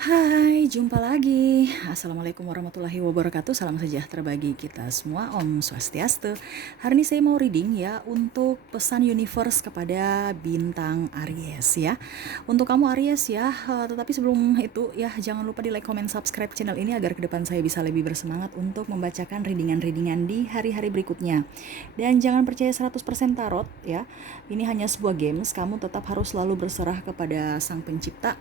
Hai, jumpa lagi. Assalamualaikum warahmatullahi wabarakatuh. Salam sejahtera bagi kita semua. Om Swastiastu. Hari ini saya mau reading ya untuk pesan universe kepada bintang Aries ya. Untuk kamu Aries ya, tetapi sebelum itu ya jangan lupa di like, comment, subscribe channel ini agar ke depan saya bisa lebih bersemangat untuk membacakan readingan-readingan di hari-hari berikutnya. Dan jangan percaya 100% tarot ya. Ini hanya sebuah games, kamu tetap harus selalu berserah kepada Sang Pencipta.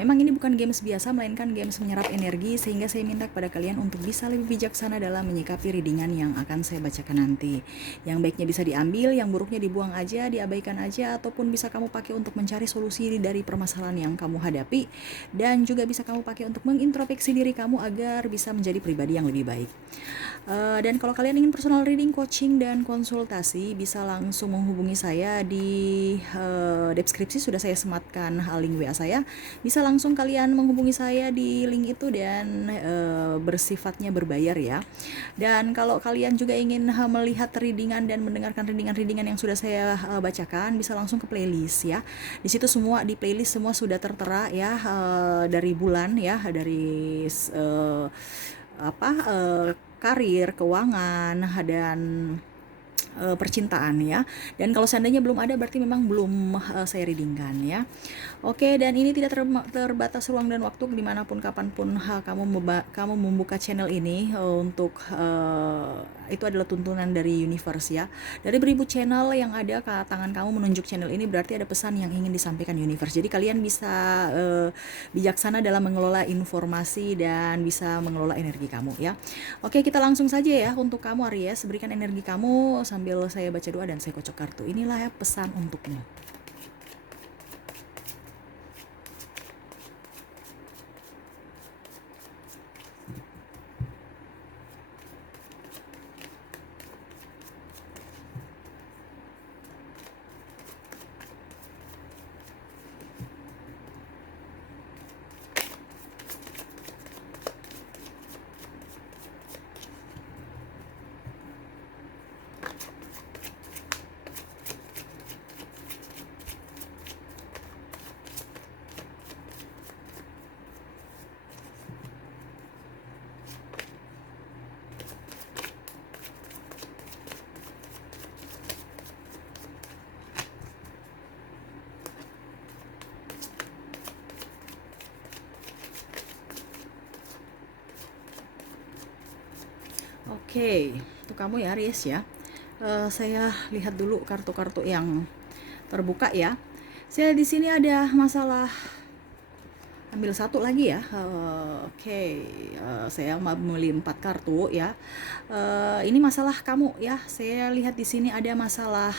Memang ini bukan games biasa, melainkan games menyerap energi, sehingga saya minta kepada kalian untuk bisa lebih bijaksana dalam menyikapi readingan yang akan saya bacakan nanti. Yang baiknya bisa diambil, yang buruknya dibuang aja, diabaikan aja, ataupun bisa kamu pakai untuk mencari solusi dari permasalahan yang kamu hadapi, dan juga bisa kamu pakai untuk mengintrospeksi diri kamu agar bisa menjadi pribadi yang lebih baik. Dan kalau kalian ingin personal reading, coaching, dan konsultasi, bisa langsung menghubungi saya di deskripsi sudah saya sematkan link WA saya. Bisa langsung kalian menghubungi saya di link itu dan bersifatnya berbayar ya. Dan kalau kalian juga ingin melihat readingan dan mendengarkan readingan-readingan yang sudah saya bacakan, bisa langsung ke playlist ya. Di situ semua di playlist semua sudah tertera ya, dari bulan ya, dari karir, keuangan, dan percintaan ya. Dan kalau seandainya belum ada berarti memang belum saya readingkan ya. Oke, dan ini tidak terbatas ruang dan waktu, dimanapun kapanpun kamu membuka channel ini untuk itu adalah tuntunan dari universe ya. Dari beribu channel yang ada, ke tangan kamu menunjuk channel ini berarti ada pesan yang ingin disampaikan universe. Jadi kalian bisa bijaksana dalam mengelola informasi dan bisa mengelola energi kamu ya. Oke, kita langsung saja ya untuk kamu Aries, berikan energi kamu sambil saya baca doa dan saya kocok kartu. Inilah ya pesan untukmu. Oke, untuk kamu ya Aries ya. Saya lihat dulu kartu-kartu yang terbuka ya. Saya di sini ada masalah. Ambil satu lagi ya. Oke, saya memilih 4 kartu ya. Ini masalah kamu ya. Saya lihat di sini ada masalah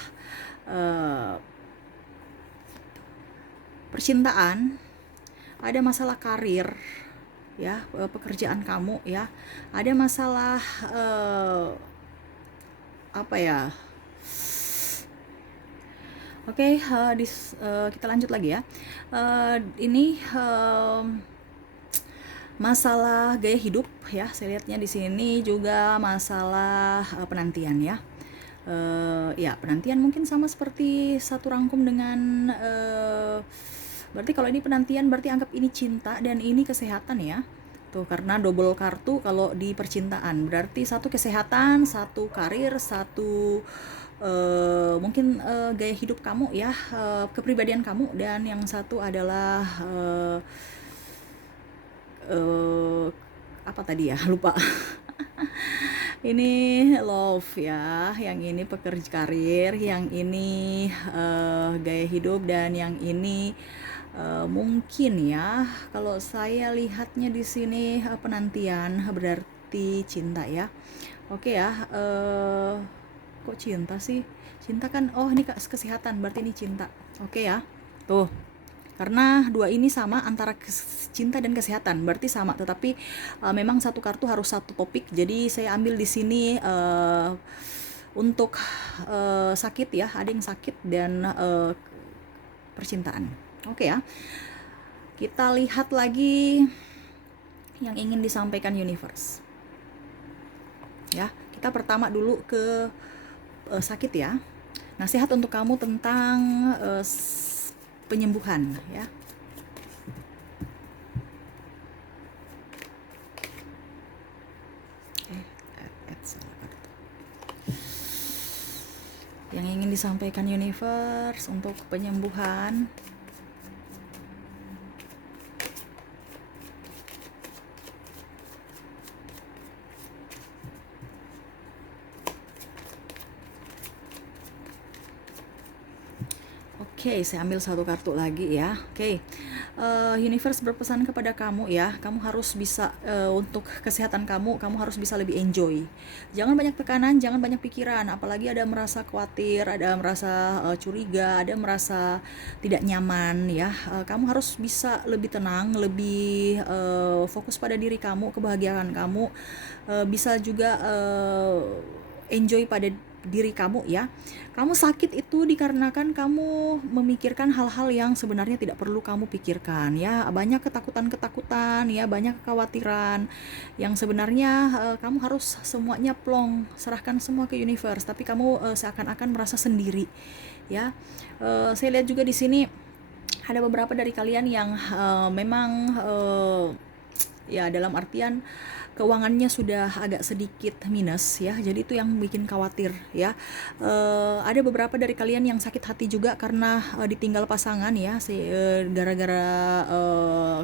percintaan, ada masalah karir ya, pekerjaan kamu ya, ada masalah apa ya. Oke, kita lanjut lagi ya. Ini masalah gaya hidup ya. Saya lihatnya di sini juga masalah penantian ya. Ya, penantian mungkin sama seperti satu rangkum dengan berarti kalau ini penantian berarti anggap ini cinta dan ini kesehatan ya. Tuh, karena double kartu kalau di percintaan. Berarti satu kesehatan, satu karir, satu mungkin gaya hidup kamu ya, kepribadian kamu, dan yang satu adalah apa tadi ya, lupa. Ini love ya, yang ini pekerja karir, yang ini gaya hidup, dan yang ini mungkin ya kalau saya lihatnya di sini penantian berarti cinta ya. Oke ya, kok cinta sih? Cinta kan, oh ini kesehatan berarti ini cinta. Oke ya, tuh. Karena dua ini sama antara cinta dan kesehatan, berarti sama. Tetapi memang satu kartu harus satu topik. Jadi saya ambil di sini untuk sakit ya, ada yang sakit dan percintaan. Oke ya. Kita lihat lagi yang ingin disampaikan universe. Ya, kita pertama dulu ke sakit ya. Nasihat untuk kamu tentang penyembuhan ya. yang disampaikan universe untuk penyembuhan. Oke, saya ambil satu kartu lagi ya. Oke, universe berpesan kepada kamu ya, kamu harus bisa untuk kesehatan kamu harus bisa lebih enjoy. Jangan banyak tekanan, jangan banyak pikiran, apalagi ada merasa khawatir, ada merasa curiga, ada merasa tidak nyaman ya. Kamu harus bisa lebih tenang, lebih fokus pada diri kamu, kebahagiaan kamu, bisa juga enjoy pada diri kamu ya. Kamu sakit itu dikarenakan kamu memikirkan hal-hal yang sebenarnya tidak perlu kamu pikirkan ya. Banyak ketakutan-ketakutan ya, banyak kekhawatiran yang sebenarnya kamu harus semuanya plong, serahkan semua ke universe, tapi kamu seakan-akan merasa sendiri ya. Saya lihat juga di sini ada beberapa dari kalian yang memang ya dalam artian keuangannya sudah agak sedikit minus ya, jadi itu yang bikin khawatir ya. Ada beberapa dari kalian yang sakit hati juga karena ditinggal pasangan ya, gara-gara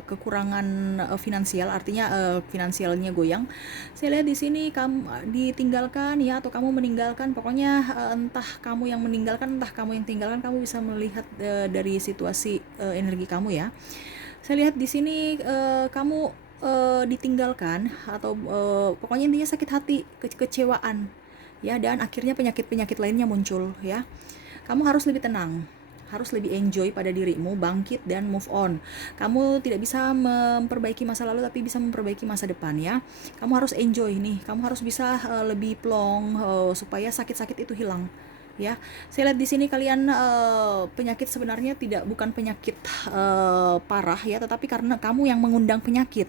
kekurangan finansial, artinya finansialnya goyang. Saya lihat di sini kamu ditinggalkan ya, atau kamu meninggalkan, pokoknya entah kamu yang meninggalkan, entah kamu yang tinggalkan, kamu bisa melihat dari situasi energi kamu ya. Saya lihat di sini kamu ditinggalkan, atau pokoknya intinya sakit hati, kekecewaan ya, dan akhirnya penyakit-penyakit lainnya muncul ya. Kamu harus lebih tenang, harus lebih enjoy pada dirimu, bangkit dan move on. Kamu tidak bisa memperbaiki masa lalu, tapi bisa memperbaiki masa depan ya. Kamu harus enjoy nih, kamu harus bisa lebih plong supaya sakit-sakit itu hilang ya. Saya lihat di sini kalian penyakit sebenarnya bukan penyakit parah ya, tetapi karena kamu yang mengundang penyakit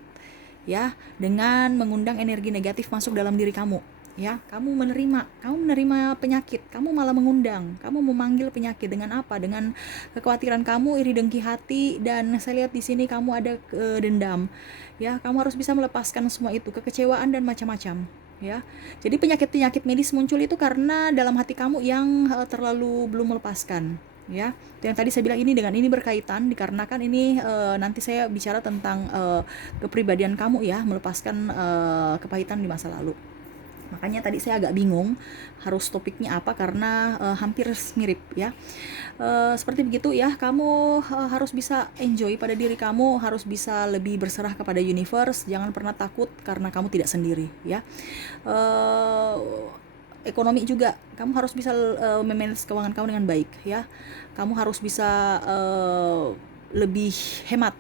ya, dengan mengundang energi negatif masuk dalam diri kamu ya. Kamu menerima penyakit, kamu malah mengundang, kamu memanggil penyakit dengan apa? Dengan kekhawatiran kamu, iri dengki hati, dan saya lihat di sini kamu ada dendam ya. Kamu harus bisa melepaskan semua itu, kekecewaan dan macam-macam ya. Jadi penyakit-penyakit medis muncul itu karena dalam hati kamu yang terlalu belum melepaskan ya. Yang tadi saya bilang ini dengan ini berkaitan, dikarenakan ini nanti saya bicara tentang kepribadian kamu ya, melepaskan kepahitan di masa lalu. Makanya tadi saya agak bingung harus topiknya apa, karena hampir mirip ya. Seperti begitu ya, kamu harus bisa enjoy pada diri kamu, harus bisa lebih berserah kepada universe, jangan pernah takut karena kamu tidak sendiri ya. Ekonomi juga, kamu harus bisa memanage keuangan kamu dengan baik ya. Kamu harus bisa lebih hemat,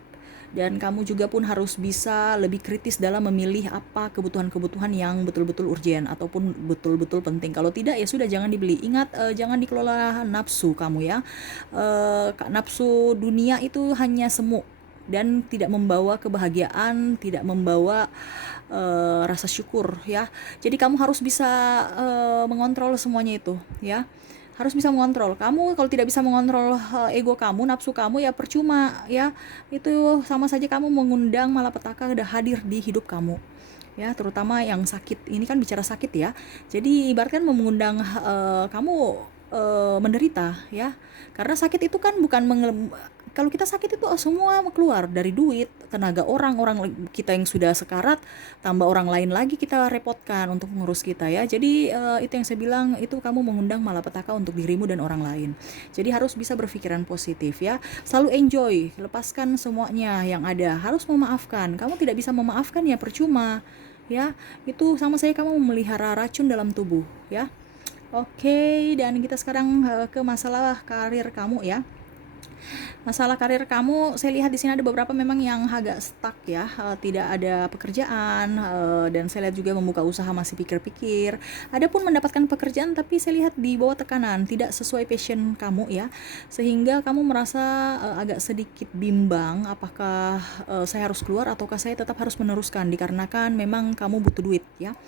dan kamu juga pun harus bisa lebih kritis dalam memilih apa kebutuhan-kebutuhan yang betul-betul urgent ataupun betul-betul penting. Kalau tidak ya sudah, jangan dibeli. Ingat, jangan dikelola nafsu kamu ya. Nafsu dunia itu hanya semu dan tidak membawa kebahagiaan, tidak membawa rasa syukur ya. Jadi kamu harus bisa mengontrol semuanya itu ya. Harus bisa mengontrol. Kamu kalau tidak bisa mengontrol ego kamu, nafsu kamu, ya percuma ya. Itu sama saja kamu mengundang malapetaka udah hadir di hidup kamu ya, terutama yang sakit. Ini kan bicara sakit ya. Jadi ibaratkan mengundang kamu menderita ya. Karena sakit itu kan bukan kalau kita sakit itu semua keluar dari duit, tenaga orang kita yang sudah sekarat, tambah orang lain lagi kita repotkan untuk mengurus kita ya. Jadi itu yang saya bilang, itu kamu mengundang malapetaka untuk dirimu dan orang lain. Jadi harus bisa berpikiran positif ya. Selalu enjoy, lepaskan semuanya yang ada. Harus memaafkan. Kamu tidak bisa memaafkan ya percuma ya. Itu sama saya kamu memelihara racun dalam tubuh ya. Oke, dan kita sekarang ke masalah karir kamu ya. Masalah karir kamu, saya lihat di sini ada beberapa memang yang agak stuck ya, tidak ada pekerjaan, dan saya lihat juga membuka usaha masih pikir-pikir. Ada pun mendapatkan pekerjaan, tapi saya lihat di bawah tekanan, tidak sesuai passion kamu ya, sehingga kamu merasa agak sedikit bimbang, apakah saya harus keluar ataukah saya tetap harus meneruskan, dikarenakan memang kamu butuh duit ya.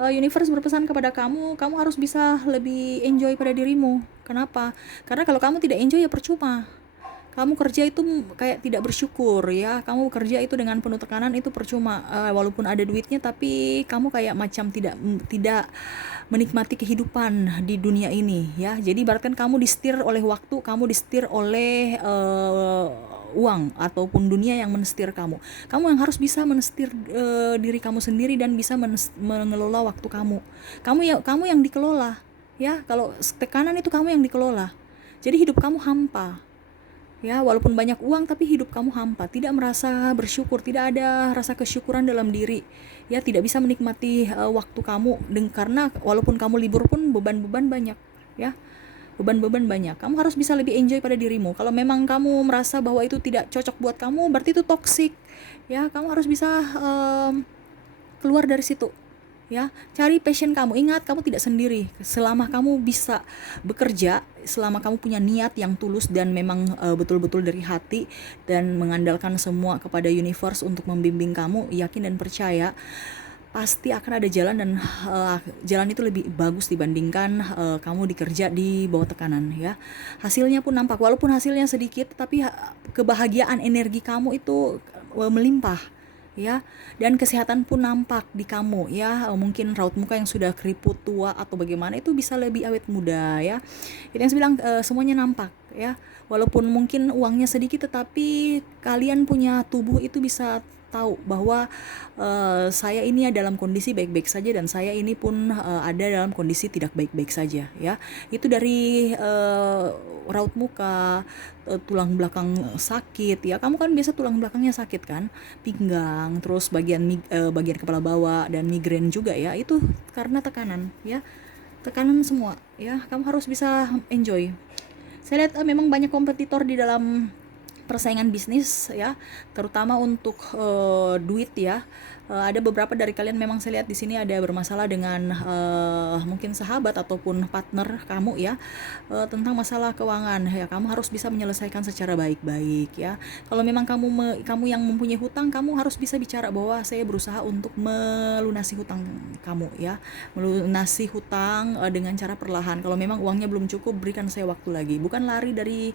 Universe berpesan kepada kamu harus bisa lebih enjoy pada dirimu. Kenapa? Karena kalau kamu tidak enjoy ya percuma Kamu kerja itu kayak tidak bersyukur ya, kamu kerja itu dengan penuh tekanan itu percuma. Walaupun ada duitnya tapi kamu kayak macam tidak menikmati kehidupan di dunia ini ya. Jadi ibaratkan kamu disetir oleh waktu, kamu disetir oleh uang ataupun dunia yang mensetir kamu. Kamu yang harus bisa mensetir diri kamu sendiri dan bisa mengelola waktu kamu. Kamu yang dikelola ya. Kalau tekanan itu kamu yang dikelola. Jadi hidup kamu hampa. Ya, walaupun banyak uang tapi hidup kamu hampa, tidak merasa bersyukur, tidak ada rasa kesyukuran dalam diri. Ya, tidak bisa menikmati waktu kamu karena walaupun kamu libur pun beban-beban banyak, ya. Beban-beban banyak. Kamu harus bisa lebih enjoy pada dirimu. Kalau memang kamu merasa bahwa itu tidak cocok buat kamu, berarti itu toxic. Ya, kamu harus bisa keluar dari situ. Ya, cari passion kamu. Ingat, kamu tidak sendiri. Selama kamu bisa bekerja, selama kamu punya niat yang tulus dan memang betul-betul dari hati dan mengandalkan semua kepada universe untuk membimbing kamu, yakin dan percaya, pasti akan ada jalan dan jalan itu lebih bagus dibandingkan kamu dikerja di bawah tekanan ya. Hasilnya pun nampak, walaupun hasilnya sedikit, tapi kebahagiaan energi kamu itu melimpah ya, dan kesehatan pun nampak di kamu ya. Mungkin raut muka yang sudah keriput tua atau bagaimana itu bisa lebih awet muda ya. Itu yang saya bilang, semuanya nampak ya. Walaupun mungkin uangnya sedikit tetapi kalian punya tubuh itu bisa tahu bahwa saya ini dalam kondisi baik-baik saja dan saya ini pun ada dalam kondisi tidak baik-baik saja ya. Itu dari raut muka, tulang belakang sakit ya. Kamu kan biasa tulang belakangnya sakit kan, pinggang, terus bagian kepala bawah dan migrain juga ya. Itu karena tekanan ya, tekanan semua ya. Kamu harus bisa enjoy. Saya lihat memang banyak kompetitor di dalam persaingan bisnis ya, terutama untuk duit ya. Ada beberapa dari kalian memang saya lihat di sini ada bermasalah dengan mungkin sahabat ataupun partner kamu ya, tentang masalah keuangan ya. Kamu harus bisa menyelesaikan secara baik-baik ya. Kalau memang kamu yang mempunyai hutang, kamu harus bisa bicara bahwa saya berusaha untuk melunasi hutang kamu ya, melunasi hutang dengan cara perlahan. Kalau memang uangnya belum cukup, berikan saya waktu lagi. Bukan lari dari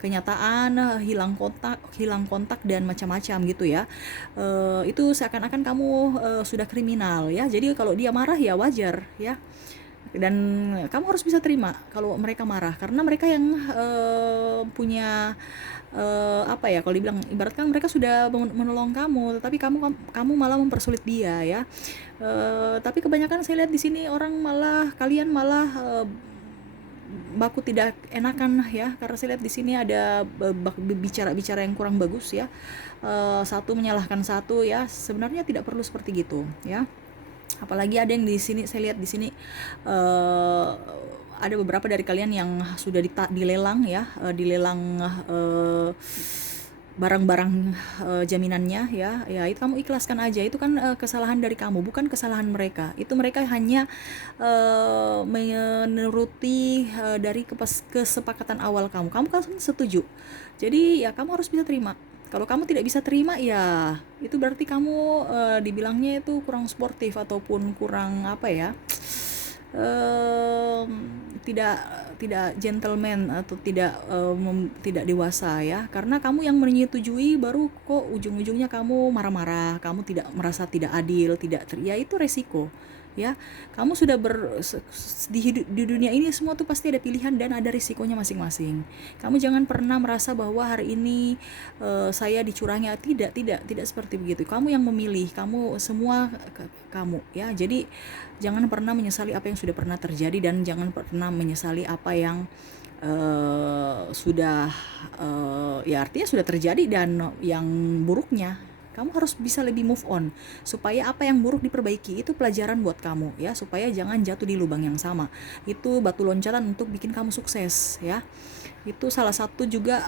kenyataan, hilang kontak dan macam-macam gitu ya. Itu seakan-akan kamu sudah kriminal ya. Jadi kalau dia marah ya wajar ya, dan kamu harus bisa terima kalau mereka marah, karena mereka yang punya apa ya, kalau dibilang ibaratkan mereka sudah menolong kamu, tetapi kamu malah mempersulit dia ya. Tapi kebanyakan saya lihat di sini kalian malah baku tidak enakan ya, karena saya lihat di sini ada bicara yang kurang bagus ya. Satu menyalahkan satu ya, sebenarnya tidak perlu seperti gitu ya. Apalagi ada yang di sini saya lihat di sini ada beberapa dari kalian yang sudah dilelang ya, dilelang barang-barang jaminannya ya. Itu kamu ikhlaskan aja. Itu kan kesalahan dari kamu, bukan kesalahan mereka. Itu mereka hanya menuruti dari kesepakatan awal kamu kan setuju. Jadi ya kamu harus bisa terima. Kalau kamu tidak bisa terima ya itu berarti kamu dibilangnya itu kurang sportif ataupun kurang apa ya, tidak tidak gentleman atau tidak dewasa ya, karena kamu yang menyetujui baru kok ujung-ujungnya kamu marah-marah, kamu tidak merasa tidak adil, ya itu resiko ya. Kamu sudah di dunia ini semua tuh pasti ada pilihan dan ada risikonya masing-masing. Kamu jangan pernah merasa bahwa hari ini saya dicurangi. Tidak seperti begitu. Kamu yang memilih, kamu semua kamu ya. Jadi jangan pernah menyesali apa yang sudah pernah terjadi dan jangan pernah menyesali apa yang sudah ya artinya sudah terjadi dan yang buruknya. Kamu harus bisa lebih move on supaya apa yang buruk diperbaiki. Itu pelajaran buat kamu ya, supaya jangan jatuh di lubang yang sama. Itu batu loncatan untuk bikin kamu sukses ya. Itu salah satu juga.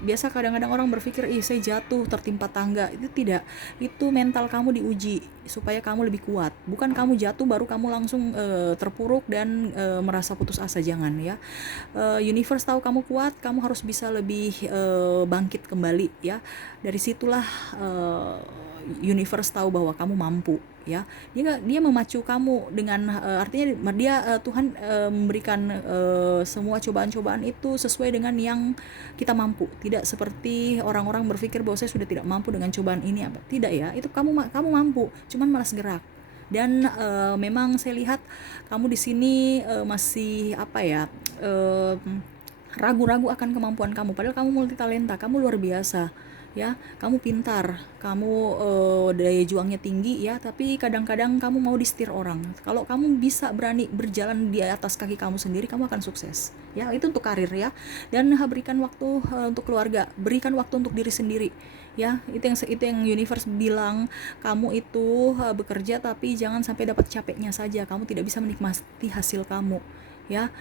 Biasa kadang-kadang orang berpikir saya jatuh tertimpa tangga. Itu tidak, itu mental kamu diuji supaya kamu lebih kuat. Bukan kamu jatuh baru kamu langsung terpuruk dan merasa putus asa. Jangan ya. Universe tahu kamu kuat, kamu harus bisa lebih bangkit kembali ya. Dari situlah universe tahu bahwa kamu mampu, ya. Dia memacu kamu dengan artinya Tuhan memberikan semua cobaan-cobaan itu sesuai dengan yang kita mampu. Tidak seperti orang-orang berpikir bahwa saya sudah tidak mampu dengan cobaan ini apa. Tidak ya, itu kamu mampu, cuman malas gerak. Dan memang saya lihat kamu di sini masih apa ya, ragu-ragu akan kemampuan kamu, padahal kamu multitalenta, kamu luar biasa, ya. Kamu pintar, kamu daya juangnya tinggi, ya, tapi kadang-kadang kamu mau disetir orang. Kalau kamu bisa berani berjalan di atas kaki kamu sendiri, kamu akan sukses, ya. Itu untuk karir, ya. Dan berikan waktu untuk keluarga, berikan waktu untuk diri sendiri, ya. Itu yang universe bilang, kamu itu bekerja tapi jangan sampai dapat capeknya saja, kamu tidak bisa menikmati hasil kamu, ya.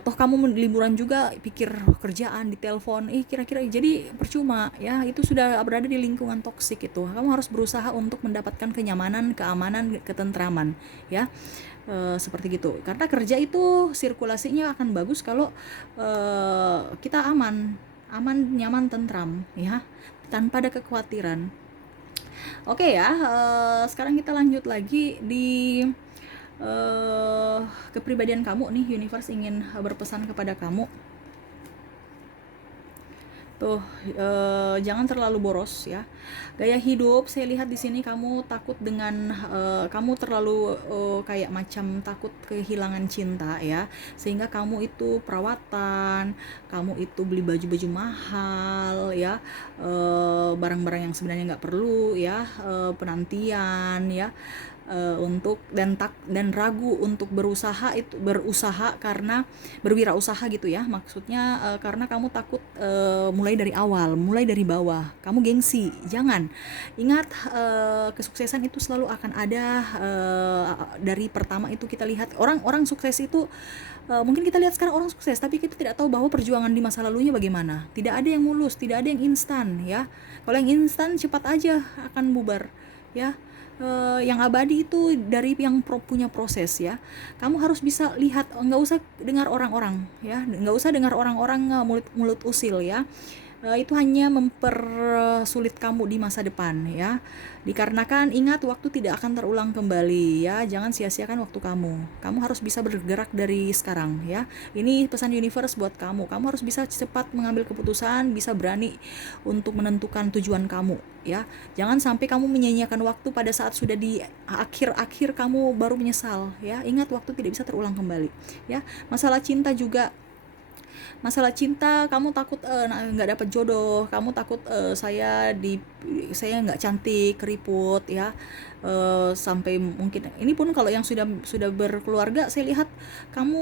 Toh kamu liburan juga pikir kerjaan di telepon, kira-kira jadi percuma, ya. Itu sudah berada di lingkungan toksik. Itu kamu harus berusaha untuk mendapatkan kenyamanan, keamanan, ketentraman, ya. Seperti gitu, karena kerja itu sirkulasinya akan bagus kalau kita aman, nyaman, tentram, ya, tanpa ada kekhawatiran. Oke, ya. Sekarang kita lanjut lagi di kepribadian kamu nih. Universe ingin berpesan kepada kamu tuh, jangan terlalu boros, ya. Gaya hidup saya lihat di sini kamu takut dengan kamu terlalu kayak macam takut kehilangan cinta, ya, sehingga kamu itu perawatan, kamu itu beli baju-baju mahal, ya, barang-barang yang sebenarnya nggak perlu, ya, penantian, ya, untuk dan ragu untuk berusaha karena berwirausaha gitu, ya, maksudnya karena kamu takut mulai dari awal, mulai dari bawah, kamu gengsi. Jangan, ingat, kesuksesan itu selalu akan ada dari pertama. Itu kita lihat orang-orang sukses itu, mungkin kita lihat sekarang orang sukses, tapi kita tidak tahu bahwa perjuangan di masa lalunya bagaimana. Tidak ada yang mulus, tidak ada yang instan, ya. Kalau yang instan cepat aja akan bubar, ya. Yang abadi itu dari yang punya proses, ya. Kamu harus bisa lihat, nggak usah dengar orang-orang, ya, nggak usah dengar orang-orang mulut usil, ya. Itu hanya mempersulit kamu di masa depan, ya. Dikarenakan ingat, waktu tidak akan terulang kembali, ya. Jangan sia-siakan waktu kamu harus bisa bergerak dari sekarang, ya. Ini pesan universe buat kamu harus bisa cepat mengambil keputusan, bisa berani untuk menentukan tujuan kamu, ya. Jangan sampai kamu menyia-nyiakan waktu pada saat sudah di akhir-akhir kamu baru menyesal, ya. Ingat, waktu tidak bisa terulang kembali, ya. Masalah cinta kamu takut nggak dapat jodoh, kamu takut saya nggak cantik, keriput, ya. Sampai mungkin ini pun kalau yang sudah berkeluarga, saya lihat kamu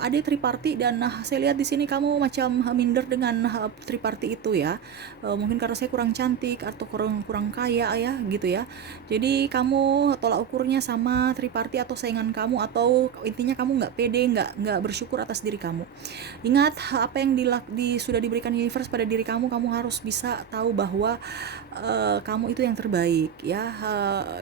ada triparty, dan saya lihat di sini kamu macam minder dengan triparty itu, ya. Mungkin karena saya kurang cantik atau kurang kaya, ya, gitu, ya. Jadi kamu tolak ukurnya sama triparty atau saingan kamu, atau intinya kamu nggak pede, nggak bersyukur atas diri kamu. Ingat, apa yang sudah diberikan universe pada diri kamu harus bisa tahu bahwa kamu itu yang terbaik, ya.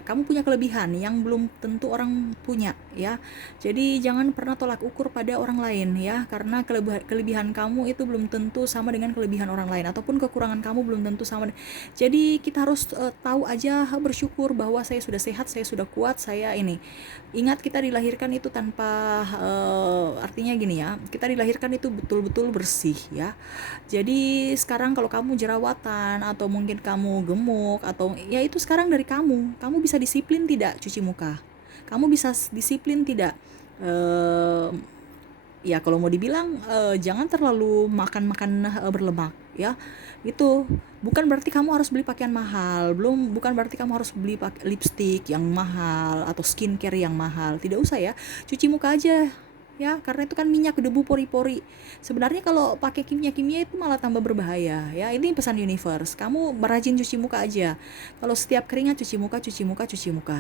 Kamu punya kelebihan yang belum tentu orang punya, ya. Jadi jangan pernah tolak ukur pada orang lain, ya, karena kelebihan kamu itu belum tentu sama dengan kelebihan orang lain, ataupun kekurangan kamu belum tentu sama. Jadi kita harus tahu aja, bersyukur bahwa saya sudah sehat, saya sudah kuat, saya ini. Ingat, kita dilahirkan itu tanpa artinya gini, ya, kita dilahirkan itu betul-betul bersih, ya. Jadi sekarang kalau kamu jerawatan atau mungkin kamu gemuk, atau ya, itu sekarang dari kamu bisa disiplin tidak cuci muka, kamu bisa disiplin tidak ya, kalau mau dibilang jangan terlalu makan berlemak, ya. Itu bukan berarti kamu harus beli pakaian mahal, bukan berarti kamu harus beli lipstick yang mahal atau skincare yang mahal. Tidak usah, ya. Cuci muka aja, ya, karena itu kan minyak, debu, pori-pori. Sebenarnya kalau pakai kimia itu malah tambah berbahaya, ya. Ini pesan universe, kamu merajin cuci muka aja. Kalau setiap keringat cuci muka,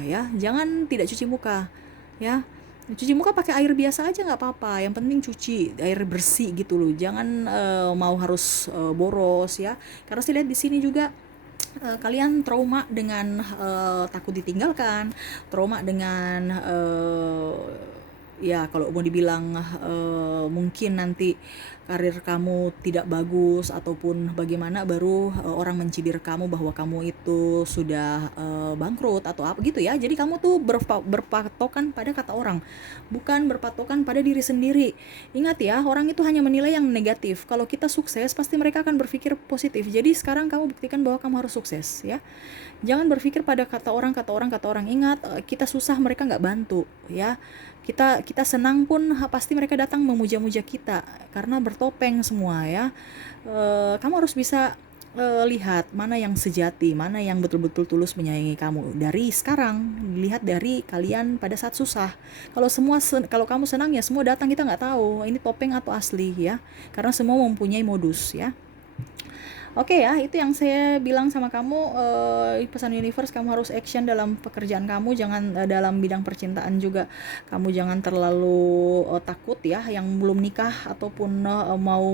ya. Jangan tidak cuci muka, ya. Cuci muka pakai air biasa aja nggak apa-apa, yang penting cuci air bersih gitu loh. Jangan mau harus boros, ya. Karena saya lihat di sini juga kalian trauma dengan takut ditinggalkan, trauma dengan ya, kalau mau dibilang mungkin nanti karir kamu tidak bagus ataupun bagaimana, baru orang mencibir kamu bahwa kamu itu sudah bangkrut atau apa gitu ya. Jadi kamu tuh berpatokan pada kata orang, bukan berpatokan pada diri sendiri. Ingat ya, orang itu hanya menilai yang negatif. Kalau kita sukses, pasti mereka akan berpikir positif. Jadi sekarang kamu buktikan bahwa kamu harus sukses ya. Jangan berpikir pada kata orang, kata orang, kata orang. Ingat, kita susah mereka nggak bantu ya. Kita senang pun pasti mereka datang memuja-muja kita karena bertopeng semua ya. Kamu harus bisa lihat mana yang sejati, mana yang betul-betul tulus menyayangi kamu. Dari sekarang, lihat dari kalian pada saat susah. Kalau kamu senang ya semua datang, kita nggak tahu ini topeng atau asli ya. Karena semua mempunyai modus ya. Oke ya, itu yang saya bilang sama kamu, pesan universe, kamu harus action dalam pekerjaan kamu, jangan dalam bidang percintaan juga. Kamu jangan terlalu takut ya, yang belum nikah ataupun mau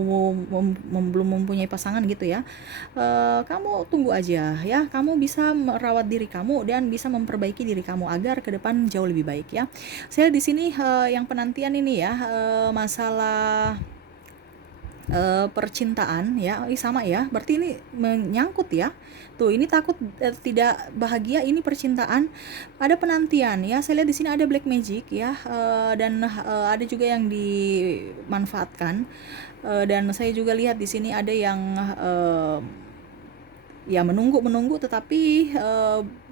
belum mempunyai pasangan gitu ya. Kamu tunggu aja ya, kamu bisa merawat diri kamu dan bisa memperbaiki diri kamu agar ke depan jauh lebih baik ya. Saya di sini yang penantian ini ya, masalah percintaan ya, sama ya, berarti ini menyangkut ya. Tuh, ini takut tidak bahagia, ini percintaan, ada penantian ya. Saya lihat di sini ada black magic ya, dan ada juga yang dimanfaatkan, dan saya juga lihat di sini ada yang ya menunggu tetapi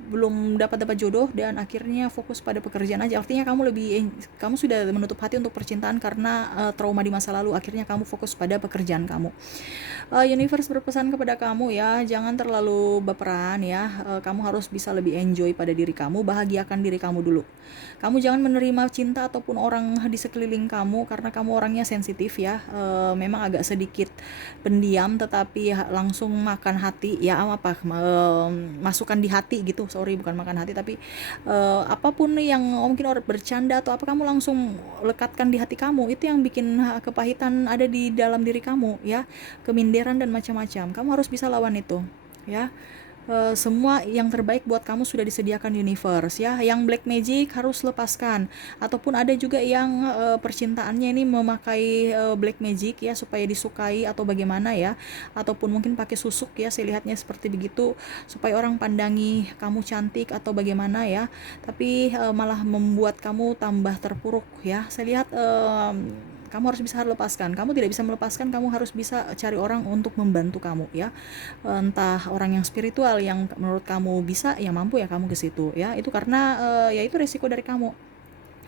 belum dapat jodoh dan akhirnya fokus pada pekerjaan aja. Artinya kamu sudah menutup hati untuk percintaan karena trauma di masa lalu. Akhirnya kamu fokus pada pekerjaan kamu. Universe berpesan kepada kamu ya, jangan terlalu baperan ya. Kamu harus bisa lebih enjoy pada diri kamu, bahagiakan diri kamu dulu. Kamu jangan menerima cinta ataupun orang di sekeliling kamu karena kamu orangnya sensitif ya. Memang agak sedikit pendiam tetapi langsung makan hati ya, masukan di hati gitu. Sorry, bukan makan hati, tapi apapun yang mungkin orang bercanda atau apa, kamu langsung lekatkan di hati kamu. Itu yang bikin kepahitan ada di dalam diri kamu ya, keminderan dan macam-macam. Kamu harus bisa lawan itu ya. Semua yang terbaik buat kamu sudah disediakan universe ya. Yang black magic harus lepaskan, ataupun ada juga yang percintaannya ini memakai black magic ya supaya disukai atau bagaimana ya, ataupun mungkin pakai susuk ya, saya lihatnya seperti begitu, supaya orang pandangi kamu cantik atau bagaimana ya, tapi malah membuat kamu tambah terpuruk ya. Saya lihat kamu harus bisa lepaskan. Kamu tidak bisa melepaskan, kamu harus bisa cari orang untuk membantu kamu ya. Entah orang yang spiritual yang menurut kamu bisa, yang mampu ya, kamu ke situ ya. Itu karena ya itu resiko dari kamu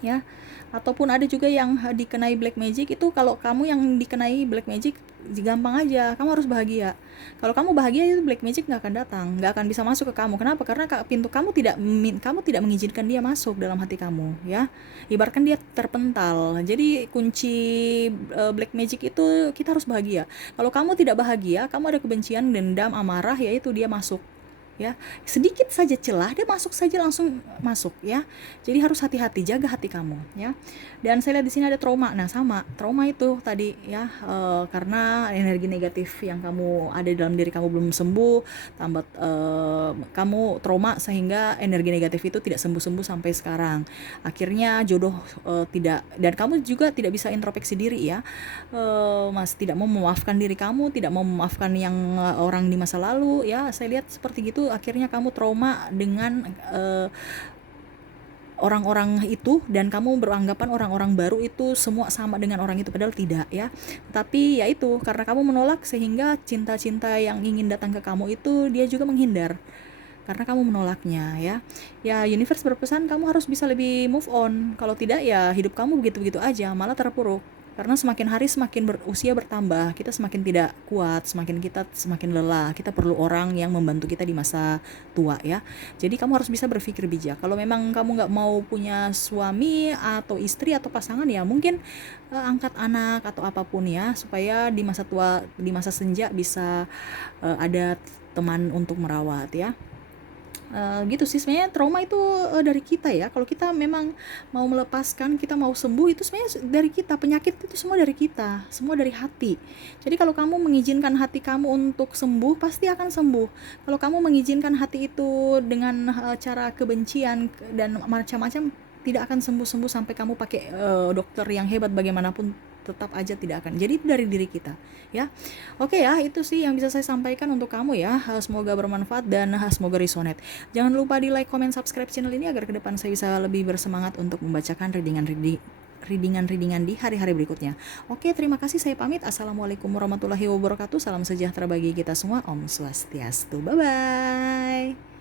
ya. Ataupun ada juga yang dikenai black magic. Itu kalau kamu yang dikenai black magic, gampang aja, kamu harus bahagia. Kalau kamu bahagia, itu black magic nggak akan datang, nggak akan bisa masuk ke kamu. Kenapa? Karena pintu kamu kamu tidak mengizinkan dia masuk dalam hati kamu ya. Ibaratkan dia terpental. Jadi kunci black magic itu kita harus bahagia. Kalau kamu tidak bahagia, kamu ada kebencian, dendam, amarah, yaitu dia masuk ya. Sedikit saja celah dia masuk saja, langsung masuk ya. Jadi harus hati-hati, jaga hati kamu ya. Dan saya lihat di sini ada trauma. Nah, sama trauma itu tadi ya, karena energi negatif yang kamu ada dalam diri kamu belum sembuh, tambah kamu trauma sehingga energi negatif itu tidak sembuh-sembuh sampai sekarang. Akhirnya jodoh tidak, dan kamu juga tidak bisa introspeksi diri ya. Mas tidak mau memaafkan diri kamu, tidak mau memaafkan yang orang di masa lalu ya. Saya lihat seperti gitu, akhirnya kamu trauma dengan orang-orang itu, dan kamu beranggapan orang-orang baru itu semua sama dengan orang itu, padahal tidak ya. Tapi ya itu, karena kamu menolak sehingga cinta-cinta yang ingin datang ke kamu itu dia juga menghindar karena kamu menolaknya ya. Ya, universe berpesan kamu harus bisa lebih move on. Kalau tidak ya hidup kamu begitu-begitu aja, malah terpuruk. Karena semakin hari semakin usia bertambah, kita semakin tidak kuat, kita semakin lelah. Kita perlu orang yang membantu kita di masa tua ya. Jadi kamu harus bisa berpikir bijak. Kalau memang kamu nggak mau punya suami atau istri atau pasangan, ya mungkin angkat anak atau apapun ya, supaya di masa tua, di masa senja bisa ada teman untuk merawat ya. Gitu sih sebenarnya. Trauma itu dari kita ya. Kalau kita memang mau melepaskan, kita mau sembuh, itu sebenarnya dari kita. Penyakit itu semua dari kita, semua dari hati. Jadi kalau kamu mengizinkan hati kamu untuk sembuh, pasti akan sembuh. Kalau kamu mengizinkan hati itu dengan cara kebencian dan macam-macam, tidak akan sembuh-sembuh sampai kamu pakai dokter yang hebat bagaimanapun, tetap aja tidak akan. Jadi itu dari diri kita ya. Oke ya, itu sih yang bisa saya sampaikan untuk kamu ya. Semoga bermanfaat dan semoga resonate. Jangan lupa di like, comment, subscribe channel ini agar ke depan saya bisa lebih bersemangat untuk membacakan readingan di hari-hari berikutnya. Oke, terima kasih, saya pamit. Assalamualaikum warahmatullahi wabarakatuh. Salam sejahtera bagi kita semua. Om Swastiastu. Bye bye.